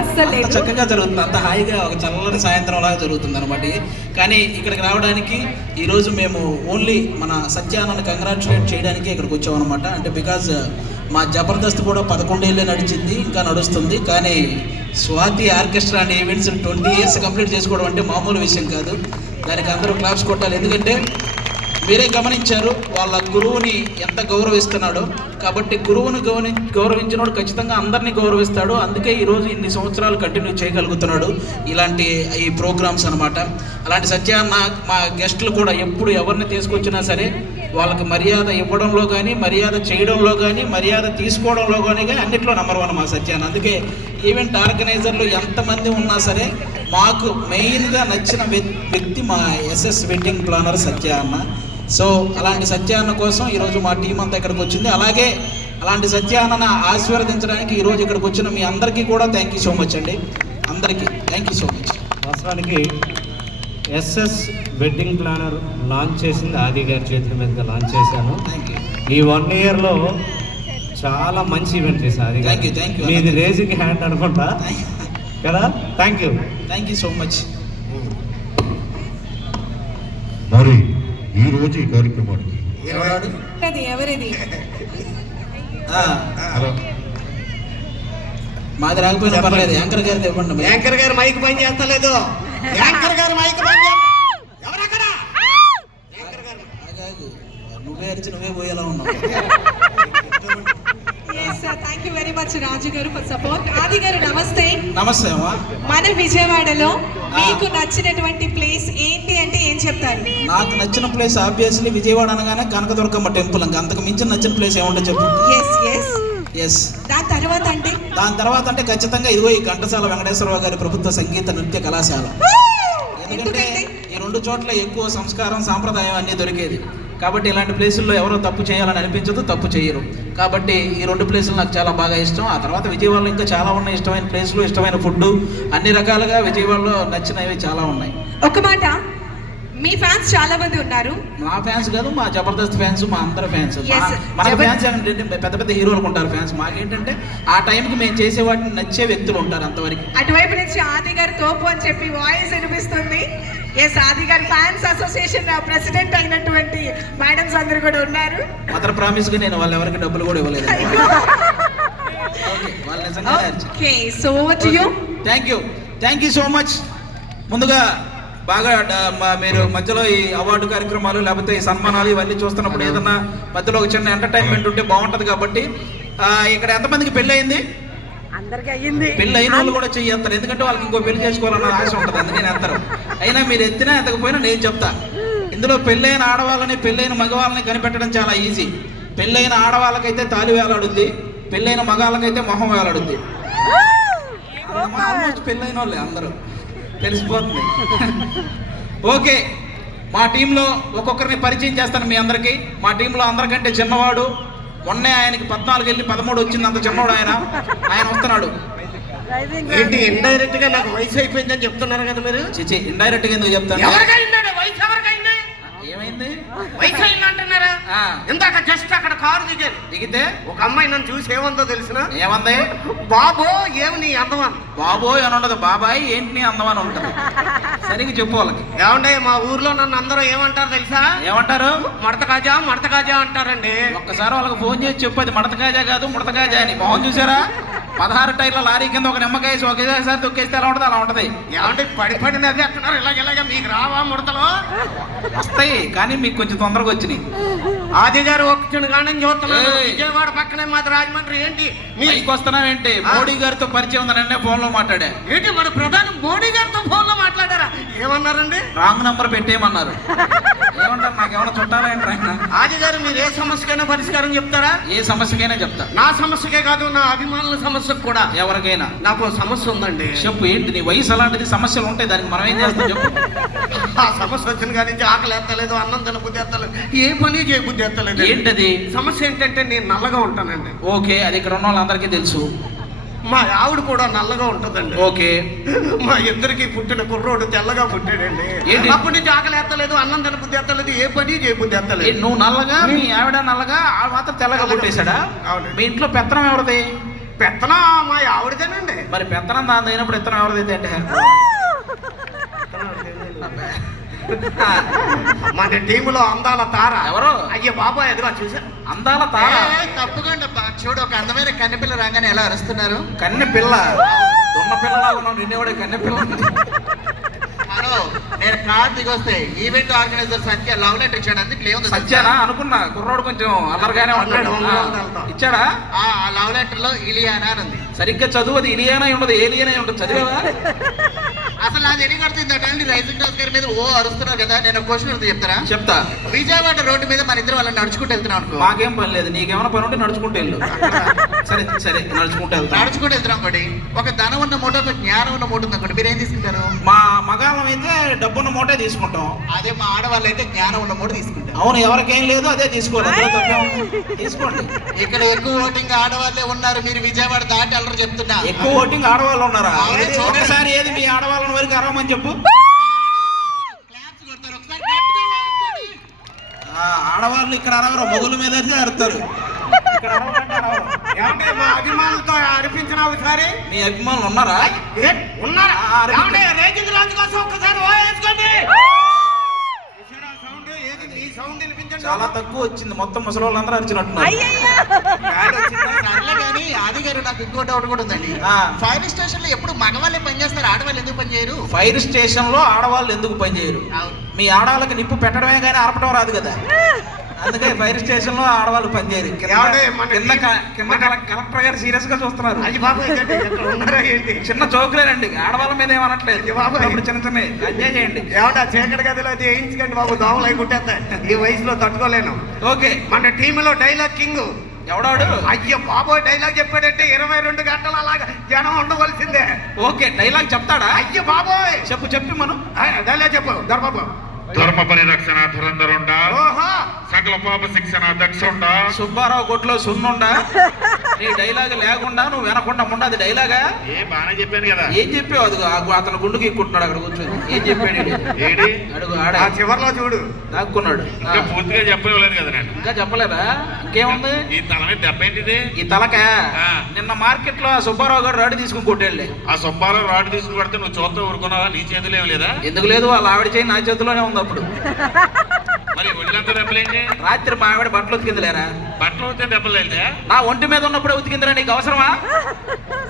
అస్సలు లేదు. చక్కగా జరుగుతుంది, అంత హాయిగా ఒక చల్లని సాయంత్రం లాగా జరుగుతుంది అనమాట. కానీ ఇక్కడికి రావడానికి ఈరోజు మేము ఓన్లీ మన సత్యాన్ని కంగ్రాచులేట్ చేయడానికి ఇక్కడికి వచ్చామన్నమాట. అంటే బికాజ్ మా జబర్దస్త్ కూడా 11 ఏళ్ళే నడిచింది, ఇంకా నడుస్తుంది. కానీ స్వాతి ఆర్కెస్ట్రా అనే ఈవెంట్స్ 20 years కంప్లీట్ చేసుకోవడం అంటే మామూలు విషయం కాదు. దానికి అందరూ క్లాప్స్ కొట్టాలి. ఎందుకంటే మీరే గమనించారు వాళ్ళ గురువుని ఎంత గౌరవిస్తున్నాడో. కాబట్టి గురువుని గౌరవించినోడు ఖచ్చితంగా అందరినీ గౌరవిస్తాడు. అందుకే ఈరోజు ఇన్ని సంవత్సరాలు కంటిన్యూ చేయగలుగుతున్నాడు ఈ ప్రోగ్రామ్స్ అనమాట. అలాంటి సత్యాన్న మా గెస్టులు కూడా ఎప్పుడు ఎవరిని తీసుకొచ్చినా సరే వాళ్ళకి మర్యాద ఇవ్వడంలో కానీ, మర్యాద చేయడంలో కానీ, మర్యాద తీసుకోవడంలో కానీ అన్నిట్లో నెంబర్ 1 మా సత్యాన్న. అందుకే ఈవెంట్ ఆర్గనైజర్లు ఎంతమంది ఉన్నా సరే మాకు మెయిన్గా నచ్చిన వ్యక్తి మా ఎస్ఎస్ వెడ్డింగ్ ప్లానర్ సత్యాన్న. సో అలాంటి సత్యాన్న కోసం ఈరోజు మా టీం అంతా ఇక్కడికి వచ్చింది. అలాగే అలాంటి సత్యాన్నను ఆశీర్వదించడానికి ఈరోజు ఇక్కడికి వచ్చిన మీ అందరికీ కూడా థ్యాంక్ యూ సో మచ్ అండి. అందరికీ థ్యాంక్ యూ సో మచ్. వాస్తవానికి ఎస్ఎస్ వెడ్డింగ్ ప్లానర్ లాంచ్ చేసింది ఆది గారి చేతుల మీదుగా లాంచ్ చేశాను. ఈ 1 yearలో చాలా మంచి ఈవెంట్ చేశాను ఆది గారు. Thank you. మీది రేజింగ్ హ్యాండ్ అనుకుంటా కదా. Thank you so much. మరి ఈ రోజు ఈ కార్యక్రమానికి ఎవరిది మాది రాకపోయినా పర్లేదు, యాంకర్ గారిది ఇవ్వండి. యాంకర్ గారు మైక్ పని చేస్తలేదు. యాంకర్ గారు మైక్ పని ఎవరక్కడ? నువ్వే అరిచి నువ్వే పోయేలా ఉన్నావు. థ్యాంక్ యూ వెరీ మచ్ రాజు గారు ఫర్ సపోర్ట్. ఆది గారు నమస్తే. నమస్తే అమ్మా. మన విజయవాడలో మీకు నచ్చినటువంటి ప్లేస్ ఏంటి అంటే ఏం చెప్తారు? నాకు నచ్చిన ప్లేస్ ఆబ్వియస్లీ విజయవాడ అనగానే కనకదుర్గమ్మ టెంపుల్. అంతకు మించిన నచ్చిన ప్లేస్ ఏముంటో చెప్పు. ఎస్. దాని తర్వాత అంటే ఖచ్చితంగా ఇదిగో ఈ ఘంటసాల వెంకటేశ్వరరావు గారి ప్రభుత్వ సంగీత నృత్య కళాశాల. ఎందుకంటే ఈ 2 చోట్ల ఎక్కువ సంస్కారం, సాంప్రదాయం అన్నీ దొరికేది. కాబట్టి ఇలాంటి ప్లేసుల్లో ఎవరో తప్పు చేయాలని అనిపించదు, తప్పు చేయరు. కాబట్టి ఈ 2 ప్లేసులు నాకు చాలా బాగా ఇష్టం. ఆ తర్వాత విజయవాడలో ఇంకా చాలా ఉన్నాయి ఇష్టమైన ప్లేసులు, ఇష్టమైన ఫుడ్, అన్ని రకాలుగా విజయవాడలో నచ్చినవి చాలా ఉన్నాయి. ఒక మాట, మీ ఫ్యాన్స్ చాలా మంది ఉన్నారు. మా ఫ్యాన్స్ కాదు, మా జబర్దస్త్ ఫ్యాన్స్, మా అందరి ఫ్యాన్స్. మన ఫ్యాన్స్ ఏంటంటే పెద్ద పెద్ద హీరోలు ఉంటారు ఫ్యాన్స్. మాకేంటంటే ఆ టైంకి మేము చేసే వాటిని నచ్చే వ్యక్తులు ఉంటారు అంతవరకు. అటువైపు నుంచి ఆది గారు తోపు అని చెప్పి వాయిస్ వినిపిస్తుంది. ఎస్, ఆది గారి ఫ్యాన్స్ అసోసియేషన్ ప్రెసిడెంట్ అయినటువంటి మేడమ్స్ అందరు కూడా ఉన్నారు. మదర్ ప్రామిస్ గా నేను వాళ్ళు ఎవరికి డబ్బులు కూడా ఇవ్వలేదు. Thank you so much. ముందుగా బాగా మీరు మధ్యలో ఈ అవార్డు కార్యక్రమాలు లేకపోతే ఈ సన్మానాలు ఇవన్నీ చూస్తున్నప్పుడు ఏదన్నా మధ్యలో ఒక చిన్న ఎంటర్టైన్మెంట్ ఉంటే బాగుంటది. కాబట్టి ఇక్కడ ఎంతమందికి పెళ్ళి అయింది? పెళ్ళి అయిన వాళ్ళు కూడా చెయ్యేస్తారు, ఎందుకంటే వాళ్ళకి ఇంకో పెళ్లి చేసుకోవాలన్న ఆశ ఉంటుంది, అందుకని ఎత్తారు. అయినా మీరు ఎత్తినా ఎత్తకపోయినా నేను చెప్తా, ఇందులో పెళ్ళైన ఆడవాళ్ళని పెళ్ళైన మగవాళ్ళని కనిపెట్టడం చాలా ఈజీ. పెళ్ళైన ఆడవాళ్ళకైతే తాలి వేలాడుద్ది, పెళ్ళైన మగవాళ్ళకైతే మొహం వేలాడుద్ది. ఆల్మోస్ట్ పెళ్ళైన వాళ్ళే అందరూ, తెలిసిపోతుంది. ఓకే, మా టీంలో ఒక్కొక్కరిని పరిచయం చేస్తాను మీ అందరికీ. మా టీంలో అందరికంటే చిన్నవాడు, మొన్నే ఆయనకి 14 వెళ్ళి 13 వచ్చింది, అంత చిన్నవాడు ఆయన వస్తున్నాడు. ఏంటి ఇండైరెక్ట్ గా నాకు వయసు అయిపోయిందని చెప్తున్నారు కదా మీరు? చిచి, ఇండైరెక్ట్ గా ఎందుకు చెప్తాను? ఏమైంది? వయసు అయింది అంటున్నారా? ఇందాక జస్ట్ అక్కడ కారు దిగితే ఒక అమ్మాయి నన్ను చూసి ఏమందో తెలిసిన? ఏమంది? బాబో ఏమి నీ అందమని. బాబోయ్ అని ఉండదు, బాబాయ్ ఏంటి నీ అందమని ఉంటుంది. సరిగ్గా చెప్పు వాళ్ళకి. ఏమంటే మా ఊర్లో నన్ను అందరూ ఏమంటారు తెలుసా? ఏమంటారు? మడత కాజా అంటారండి. ఒక్కసారి వాళ్ళకి ఫోన్ చేసి చెప్పు, అది మడత కాజా కాదు ముడత కాజా అని. మొహం చూసారా? 16 టైర్ల లారీ కింద ఒక నిమ్మకాయ ఒకేసారి తొక్కేస్తే ఎలా ఉంటుంది అలా ఉంటది. ఏమంటే పడినది అంటున్నారు. ఇలాగ మీకు రావా ముడతలు? వస్తాయి, కానీ మీకు కొంచెం తొందరగా వచ్చినాయి. ఆది గారు వచ్చిన కానీ చూస్తున్నాను. విజయవాడ పక్కనే మాది రాజమండ్రి. ఏంటి మీకు వస్తున్నావేంటి? మోడీ గారితో పరిచయం ఉందని ఫోన్ లో మాట్లాడా. ఏంటి మన ప్రధాని మోడీ గారితో ఫోన్ లో మాట్లాడారా? ఏమన్నారండి? రాంగ్ నంబర్ పెట్టేయమన్నారు. ఏమంటారు? నాకేమైనా చుట్టాలేంటి ఆయన? ఆది గారు మీరు ఏ సమస్యకైనా పరిష్కారం చెప్తారా? ఏ సమస్యకైనా చెప్తా. నా సమస్యకే కాదు, నా అభిమానుల సమస్యకు కూడా. ఎవరికైనా నాకు సమస్య ఉందండి. చెప్పు. ఏంటి? నీ వయసు అలాంటిది, సమస్యలు ఉంటాయి, దానికి మనం ఏం చేస్తాం చెప్పు. ఆ సమస్య వచ్చిన కానీ ఆకలి ఎత్తలేదు, అన్నం తినబుద్ధి ఎత్తలేదు, ఏ పని చేయబుద్ధి ఎత్తలేదు. ఏంటది సమస్య? ఏంటంటే నేను నల్లగా ఉంటానండి. ఓకే, అది ఇక్కడ ఉన్న వాళ్ళందరికీ తెలుసు. మా ఆవిడ కూడా నల్లగా ఉంటుందండి. ఓకే, మా ఇద్దరికి పుట్టిన కుర్రోడు తెల్లగా పుట్టాడండి. అప్పటి నుంచి ఆకలి ఎత్తలేదు, అన్నం తినబుద్ధి ఎత్తలేదు, ఏ పని చేయబుద్ధి ఎత్తలేదు. నువ్వు నల్లగా, మీ ఆవిడ నల్లగా, ఆ మాత్రం తెల్లగా పుట్టేశాడా? మీ ఇంట్లో పెత్తనం ఎవరిది? పెత్తనం మా ఆవిడదేనండి. మరి పెత్తనం దాని అయినప్పుడు ఇత్తనం ఎవరిదైతే అంటే మన టీములో అందాల తార ఎవరు? అయ్యో బాబాయ్ ఎదురా చూసా. అందాల తార. తప్పకుండా చూడు, ఒక అందమైన కన్నెపిల్ల రాగానే ఎలా అరుస్తున్నారు. కన్నె పిల్ల దొన్న పిల్లలాగా ఉన్నావు, నిన్నేవాడే కన్నె పిల్ల. హలో, నేను కార్ దిగొస్తే ఈవెంట్ ఆర్గనైజర్ సత్య లవ్ లెటర్ ఇచ్చాడు. అందుకు లేదు సత్యానా అనుకున్నా, కుర్రోడు కొంచెం అల్లరిగానే ఉంటాడు. ఇచ్చాడా? ఆ లవ్ లెటర్ లో ఇలియానా అని ఉంది. సరిగ్గా చదువు, అది ఇలియానా ఉండదు, ఏలియనా ఉండదు. చదివావా? అసలు నాకు తెలియకడుతుందండి. రైజింగ్ రాజ్ గారి మీద ఓ అరుస్తున్నారు కదా. నేను ఒక క్వశ్చన్ అడుగుతా, చెప్తారా? చెప్తా. విజయవాడ రోడ్డు మీద మన ఇద్దరు వాళ్ళని నడుచుకుంటూ వెళ్తున్నాం అనుకో. మాకేం పని లేదు, నీకేమైనా పని ఉంటే నడుచుకుంటూ వెళ్ళు. సరే సరే, నడుచుకుంటూ వెళ్తా. నడుచుకుంటూ వెళ్తున్నాం అనుకోండి. ఒక ధనం ఉన్న మూట, ఒక జ్ఞానం ఉన్న మూట ఉంది అనుకోండి. మీరు ఏం తీసుకుంటారు? మా మగాళ్ళం అయితే డబ్బున్న మూటే తీసుకుంటాం. అదే మా ఆడవాళ్ళు అయితే జ్ఞానం ఉన్న మూట తీసుకుంటారు. అవును, ఎవరికేం లేదు అదే తీసుకోవాలి. అందులో తప్పేం ఉంది? తీసుకోండి. ఇక్కడ ఎక్కువ ఓటింగ్ ఆడవాళ్ళే ఉన్నారు. మీరు విజయవాడ దాటి వెళ్ళరు చెప్తున్నా. ఎక్కువ ఓటింగ్ ఆడవాళ్ళు ఉన్నారా? అవునే, చూడండి. ఒకసారి ఏది మీ ఆడవాళ్ళని వరకు అరవమని చెప్పు. క్లాప్స్ కొడతారు. ఒకసారి గట్టిగా లాగండి. ఆడవాళ్ళు ఇక్కడ అరవరు, మొగుల మీద అరుతారు. ఇక్కడ అరవమంటే అరవరు. ఏమంటే మా అభిమానులతో అనిపించిన ఒకసారి మీ అభిమానులు ఉన్నారా? ఉన్నారా? అనిపించండి. ఏమంటే రేజింగ్ రాజు కోసం ఒక్కసారి ఓ వేసుకోండి. సౌండ్ ఏది? ఈ సౌండ్ వినిపించండి. చాలా తక్కువ వచ్చింది, మొత్తం ముసలి వాళ్ళందరూ అరిచినట్టున్నారు. గాలి వచ్చిందా? సర్లే కానీ ఆది గారు, నాకు ఇంకో డౌట్ కూడా ఉందండి. ఫైర్ స్టేషన్ లో ఎప్పుడు మగవాళ్ళే పనిచేస్తారు, ఆడవాళ్ళు ఎందుకు పని చేయరు? ఫైర్ స్టేషన్ లో ఆడవాళ్ళు ఎందుకు పనిచేయరు? మీ ఆడవాళ్ళకి నిప్పు పెట్టడమే కానీ ఆర్పడం రాదు కదా, అందుకే ఫైర్ స్టేషన్ లో ఆడవాళ్ళు పనిచేయరు. కింద కలెక్టర్ గారు సీరియస్ గా చూస్తున్నారు. అయ్యి బాబాయ్ ఏంటి? ఎక్కడ ఉన్నారా ఏంటి? చిన్న జోకులేనండి, ఆడవాళ్ళ మీద ఏమనట్లేదు. ఇప్పుడు చిన్న చిన్న ఎంజాయ్ చేయండి. ఏమంటే చీకటి గదిలో అయితే వేయించకండి బాబు, దోమలు అయి కుట్టేస్తాయి. ఈ వయసులో తట్టుకోలేను. ఓకే, మన టీంలో డైలాగ్ కింగ్ ఎవడాడు? అయ్యో బాబోయ్, డైలాగ్ చెప్పాడంటే 22 గంటలు అలాగా జనం ఉండవలసిందే. ఓకే, డైలాగ్ చెప్తాడా? అయ్యో బాబోయ్, చెప్పు మనం. డైలాగ్ చెప్పు దొరబాబు. ధర్మ పరిరక్షణ ధురంధరుండా, ఓహో, సకల పాప శిక్షణ దక్షుండా, సుబ్బారావు కొట్లో సున్నుండా. నీ డైలాగ్ లేకుండా నువ్వు వినకుండా ఉండా. అది డైలాగా? బాగానే చెప్పాను కదా. ఏం చెప్పావు? అది అతను గుండుకి ఎక్కుంటున్నాడు అక్కడ కూర్చొని. ఏం చెప్పాడు? ఏడి అడుగు, ఆ ఆడే చివర్లో చూడు దాక్కున్నాడు. ఇంకా పూర్తిగా చెప్పలేదు కదా నేను. ఇంకా చెప్పలేదా? ఇంకేముంది? ఈ తల మీద దెబ్బ ఏంటిది? ఈ తలక ఆ. నిన్న మార్కెట్ లో ఆ సుబ్బారావు గారు రాడు తీసుకుని కొట్టేళ్ళే. ఆ సొబ్బాలో రాడ్ తీసుకుని పడితే నువ్వు చూస్తూ ఊరుకున్నావా? నీ చేతులు ఏమి లేదా? ఎందుకు లేదు, వాళ్ళ ఆవిడ చేయి నా చేతిలోనే ఉంది. అప్పుడు మరి ఒళ్ళంతా దెబ్బలేంటి? రాత్రి మా ఆవిడ బట్టలు ఉతికిందిలేరా? బట్టలు వస్తే దెబ్బలు వెళ్తే నా ఒంటి మీద ఉన్నప్పుడే ఉతికిందిరా, నీకు అవసరమా?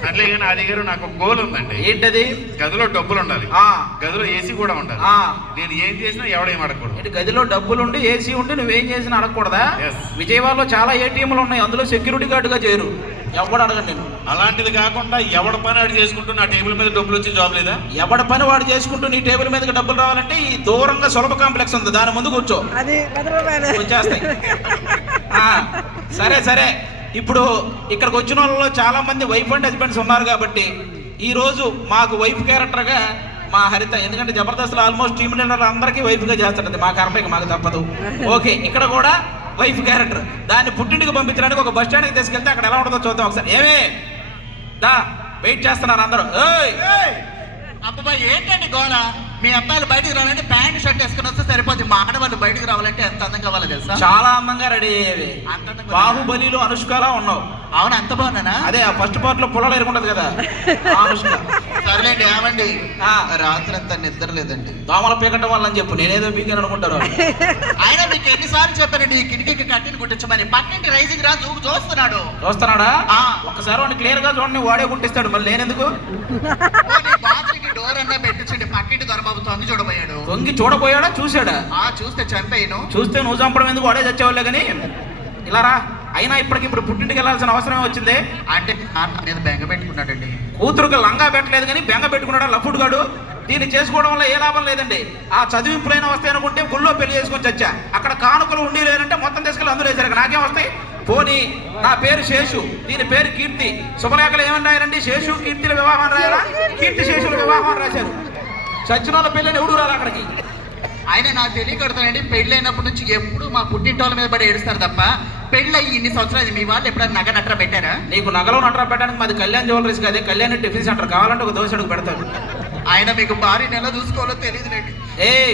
సర్లే కానీ ఆది గారు, నాకు ఒక గోల్ ఉందండి. ఏంటది? గదిలో డబ్బులు ఉండాలి, ఆ గదిలో ఏసీ కూడా ఉండాలి. ఆ నేను ఏం చేసినా ఎవడేం అడగకూడదు. ఏంటి, గదిలో డబ్బులుండి ఏసీ ఉండి నువ్వేం చేసినా అడగకూడదా? Yes. విజయవాడలో చాలా ఏటీఎంలు ఉన్నాయి, అందులో సెక్యూరిటీ గార్డుగా చేరు. ఎవడు అడగండి నేను. అలాంటిది కాకుండా ఎవడ పని ఆడు చేసుకుంటూ నా టేబుల్ మీద డబ్బులు వచ్చే జాబ్ లేదా? ఎవడి పని వాడు చేసుకుంటూ నీ టేబుల్ మీదకి డబ్బులు రావాలంటే ఈ దూరంగా సులభ కాంప్లెక్స్ ఉంది, దాని ముందు కూర్చో, వచ్చేస్తాయి. సరే సరే, ఇప్పుడు ఇక్కడికి వచ్చిన వాళ్ళలో చాలా మంది వైఫ్ అండ్ హస్బెండ్స్ ఉన్నారు కాబట్టి ఈ రోజు మాకు వైఫ్ క్యారెక్టర్గా మా హరిత, ఎందుకంటే జబర్దస్త్లో ఆల్మోస్ట్ టీమ్ లీడర్ అందరికీ వైఫ్గా చేస్తుంటది, మా కర్మకి మాకు తప్పదు. ఓకే, ఇక్కడ కూడా వైఫ్ క్యారెక్టర్. దాన్ని పుట్టింటికి పంపించడానికి ఒక బస్ స్టాండ్కి తీసుకెళ్తే అక్కడ ఎలా ఉంటుందో చూద్దాం ఒకసారి. ఏమే దా, వెయిట్ చేస్తున్నారు అందరూ. అబ్బాయి ఏంటండి గోళ? మీ అబ్బాయిలు బయటకు రావాలంటే ప్యాంట్ షర్ట్ వేసుకుని వస్తే సరిపోతుంది. మా ఆడవాళ్ళు బయటకు రావాలంటే ఎంత అందంగా కావాలో తెలుసా? చాలా అందంగా రెడీ అయ్యేవి. అంత అందంగా బాహుబలిలో అనుష్కలా ఉన్నావు. అవును, అంత బాగున్నానా? అదే ఆ ఫస్ట్ పార్ట్ లో పొలాలు ఎరుకుంటది కదా, ఆ అనుష్క. సర్లేండి, ఏమండి ఆ. రాత్రి అంతా నిద్ర లేదండి. దోమల పీకటం వల్ల అని చెప్పు, నేనేదో పీకని అనుకుంటారు. అయినా మీకు ఎన్నిసార్లు చెప్పానండి ఈ కిటికీకి కట్టిని కుట్టించమని. పక్కింటి రైజింగ్ రాజు చూస్తున్నాడు. చూస్తున్నాడా? ఆ. ఒకసారి వాడిని క్లియర్ గా చూడండి, వాడే గుట్టిస్తాడు, మళ్ళీ నేనెందుకు? బాత్రూమ్కి డోర్ అన్నా పెట్టించండి. పక్కింటి దొరబాబు తొంగి చూడబోయాడు. తొంగి చూడపోయాడా? చూశాడా? చూస్తే చంపేయను. చూస్తే నువ్వు చంపడం ఎందుకు, వాడే చచ్చేవాళ్ళే. కానీ ఇలా రా. అయినా ఇప్పటికిప్పుడు పుట్టింటికి వెళ్ళాల్సిన అవసరమే వచ్చింది. అంటే నాన్న మీద బెంగ పెట్టుకున్నాడండి. కూతురుకి లంగా పెట్టలేదు కానీ బెంగ పెట్టుకున్నాడా లఫుడు గాడు? దీన్ని చేసుకోవడం వల్ల ఏ లాభం లేదండి. ఆ చదివింపులైనా వస్తాయి అనుకుంటే గుళ్ళో పెళ్లి చేసుకొని చచ్చా, అక్కడ కానుకలు ఉండి లేదంటే మొత్తం తీసుకెళ్ళి అందరూ వేసారు. నాకేం వస్తాయి? పోనీ నా పేరు శేషు, దీని పేరు కీర్తి. శుభలేఖలు ఏమని రాయారండి? శేషు కీర్తిల వివాహం రాయాలా? కీర్తి శేషుల వివాహం రాశారు. చచ్చిన వాళ్ళ పెళ్ళని ఎవడు రారు అక్కడికి. ఆయన నాకు తెలియకడుతానండి, పెళ్ళి అయినప్పటి నుంచి ఎప్పుడు మా పుట్టింటి వాళ్ళ మీద పడి ఏడుస్తారు తప్ప పెళ్ళి ఇన్ని సంవత్సరాలు మీ వాళ్ళు ఎప్పుడైనా నగ నట్ర పెట్టారా? నీకు నగలో నట్ర పెట్టడానికి మాది కళ్యాణ్ జ్యువెలరీస్ కాదే, కళ్యాణ్ టిఫిన్ సెంటర్. కావాలంటే ఒక దోశ అడుగు పెడతాడు. ఆయన మీకు భార్యను ఎలా చూసుకోవాలో తెలియదులేండి.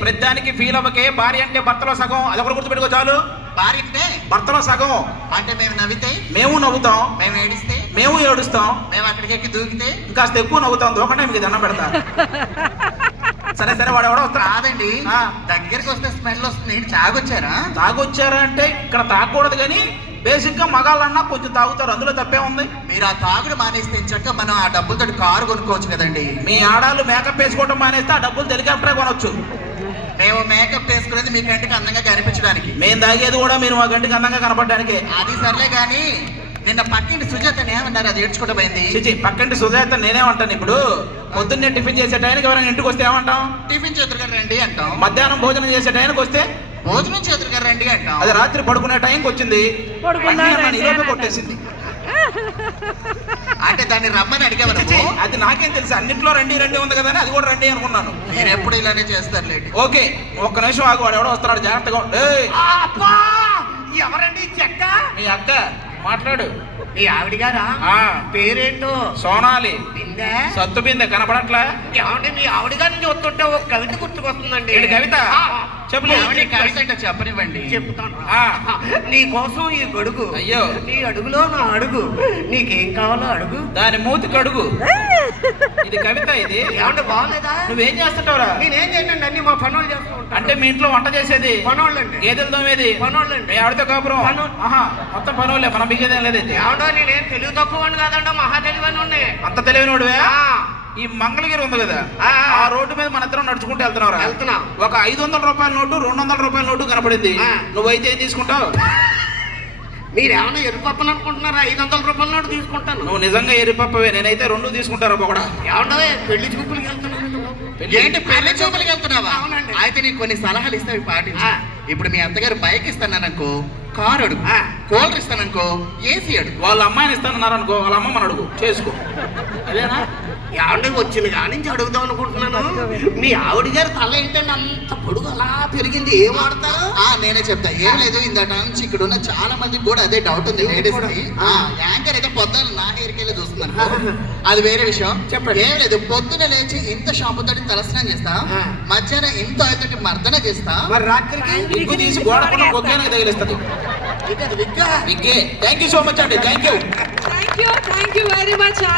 ప్రతిదానికి ఫీల్ అవ్వకే. భార్య అంటే భర్తలో సగం, అదొకటి గుర్తుపెట్టుకో చాలు. భార్య అంటే భర్తలో సగం. అంటే మేము నవ్వితే, మేము నవ్వుతాం, మేము ఏడిస్తే, మేము ఏడుస్తాం, మేము అక్కడికి ఎక్కి దూకితే ఇంకాస్త ఎక్కువ నవ్వుతాం. దూకంటే మీకు దండం పెడతా. సరే సరే, వాడు ఎవడో వస్తాడు. కాదండి, ఆ. దగ్గరికి వస్తే స్మెల్ వస్తుంది. ఏంటి తాగొచ్చారా? తాగొచ్చారా అంటే ఇక్కడ తాగకూడదు, కానీ బేసిక్ గా మగాళ్ళన్నా కొంచెం తాగుతారు, అందులో తప్పే ఉంది. మీరు ఆ తాగుడు మానేస్తే చక్క మనం ఆ డబ్బులతో కారు కొనుక్కోవచ్చు కదండి. మీ ఆడాలు మేకప్ వేసుకోవడం మానేస్తే ఆ డబ్బులు హెలికాప్టరే కొనొచ్చు. మేము మేకప్ వేసుకునేది మీ కంటికి అందంగా కనిపించడానికి. మేము తాగేది కూడా మీరు మా గంటికి అందంగా కనపడడానికి. అది సర్లే గాని నిన్న పక్కింటి సుజాతని ఏమన్నారు? అది ఏడ్చుకుంటూ పోయింది. చిచి, పక్కంటి సుజాత నేనేమంటాను ఇప్పుడు? పొద్దున్నే టిఫిన్ చేసే టైంకి ఎవరైనా ఇంటికి వస్తే ఏమంటాం? టిఫిన్ చేతురుగా రండి అంటాం. మధ్యాహ్నం భోజనం చేసే టైంకి వస్తే భోజనం చేతురుగా రండి అంటాం. అది రాత్రి పడుకునే టైంకి వచ్చింది, ఈరోజు కొట్టేసింది. అంటే దాన్ని రమ్మని చిచి, అడిగేవారు. అది నాకేం తెలుసు, అన్నింటిలో రండి రండి ఉంది కదా అని అది కూడా రండి అనుకున్నాను. మీరు ఎప్పుడు ఇలానే చేస్తారులేండి. ఓకే, ఒక్క నిమిషం ఆగు, వాడు ఎవడో వస్తున్నాడు, జాగ్రత్తగా ఉండు. ఏయ్, అబ్బా! ఎవరండి ఈ చెక్క? మీ అక్క మాట్లాడు. మీ ఆవిడ గారా? ఆ, పేరేంటో? సోనాలి. బిందె? సత్తు బిందె కనపడట్లా? ఏమండి మీ ఆవిడ గారిని చూస్తుంటే ఒక కవిత గుర్తుకొస్తుందండి. ఏంటి కవిత? ఆ, చెప్పలే. ఆవిడ కవిత అంటే చెప్పనివ్వండి. చెప్తాను. ఆ. నీ కోసం ఈ గొడుగు, అయ్యో. నీ అడుగులో నా అడుగు, నీకేం కావాలో అడుగు. దాని మూతి కడుగు. ఇది కవిత. ఇది ఏమంటే బాగలేదా? నువ్వేం చేస్తుంటావురా? నేనేం చేయనండి, అన్ని మా పనులు చేస్తూ ఉంటాను. అంటే మీ ఇంట్లో వంట చేసేది, పనోళ్ళండి. గేదెలు తోమేది, పనోళ్ళండి. మీ ఆవిడతో కాపురం. పనోళ్ళు. ఆహా, మొత్తం పనులే, మనం బిగేదేం లేదైతే. ఏమండో నేనేం తెలివి తక్కువ కాదండో, మహా తెలివని ఉన్నాయి. అంత తెలివినోడువే. ఆ. ఈ మంగళగిరి ఉంది కదా, ఆ. ఆ రోడ్డు మీద మన ఇద్దరం నడుచుకుంటూ వెళ్తున్నావురా. వెళ్తున్నా. ఒక 500 రూపాయల నోటు, 200 రూపాయల నోటు కనపడింది. ఆ. నువ్వైతే ఏం తీసుకుంటావు? మీరేమన్నా ఎరుపప్పని అనుకుంటున్నారా? 500 రూపాయల నోటు తీసుకుంటాను. నువ్వు నిజంగా ఎరిపప్పవే, నేనైతే 2 తీసుకుంటారా పొగడా. ఏమండో పెళ్లి చూపులకి వెళ్తున్నాను. ఏంటి పెళ్లి చూపులకి వెళ్తున్నావా? అవునండి. అయితే నీకు కొన్ని సలహాలు ఇస్తే అవి పాటించు. ఆ. ఇప్పుడు మీ అత్తగారు బైక్ ఇస్తాననుకో, కారు అడుగు. ఆ. కూలర్ ఇస్తాననుకో, ఏసీ అడుగు. వాళ్ళ అమ్మాయిని ఇస్తానన్నారు అనుకో, వాళ్ళ అమ్మ మన అడుగు చేసుకో. అదేనా? ఏమంటే వచ్చిన కాడి నుంచి అడుగుదాం అనుకుంటున్నాను. మీ ఆవిడ గారి తల ఏంటంటే అంత పొడుగు అలా పెరిగింది, ఏం వాడతారు? నేనే చెప్తా. ఏం లేదు, ఇందట నుంచి ఇక్కడ ఉన్న చాలా మందికి కూడా అదే డౌట్ ఉంది లేడీస్ కి. యాంకర్ అయితే పొద్దున్న నా హెయిర్కి వెళ్ళి చూస్తుంది అనుకో, అది వేరే విషయం. చెప్పండి. ఏం లేదు, పొద్దున లేచి ఇంత షాంపూ తోటి తలస్నానం చేస్తా, ఆ. మధ్యాహ్నం ఇంత ఆయిల్ మర్దన చేస్తా, మరి రాత్రికి విగ్గు తీసి గోడకున్న కొక్కేనికి తగిలిస్తుంది. విగ్గా విగ్గే. థ్యాంక్ యూ సో మచ్ అండి, thank you. Thank you very much.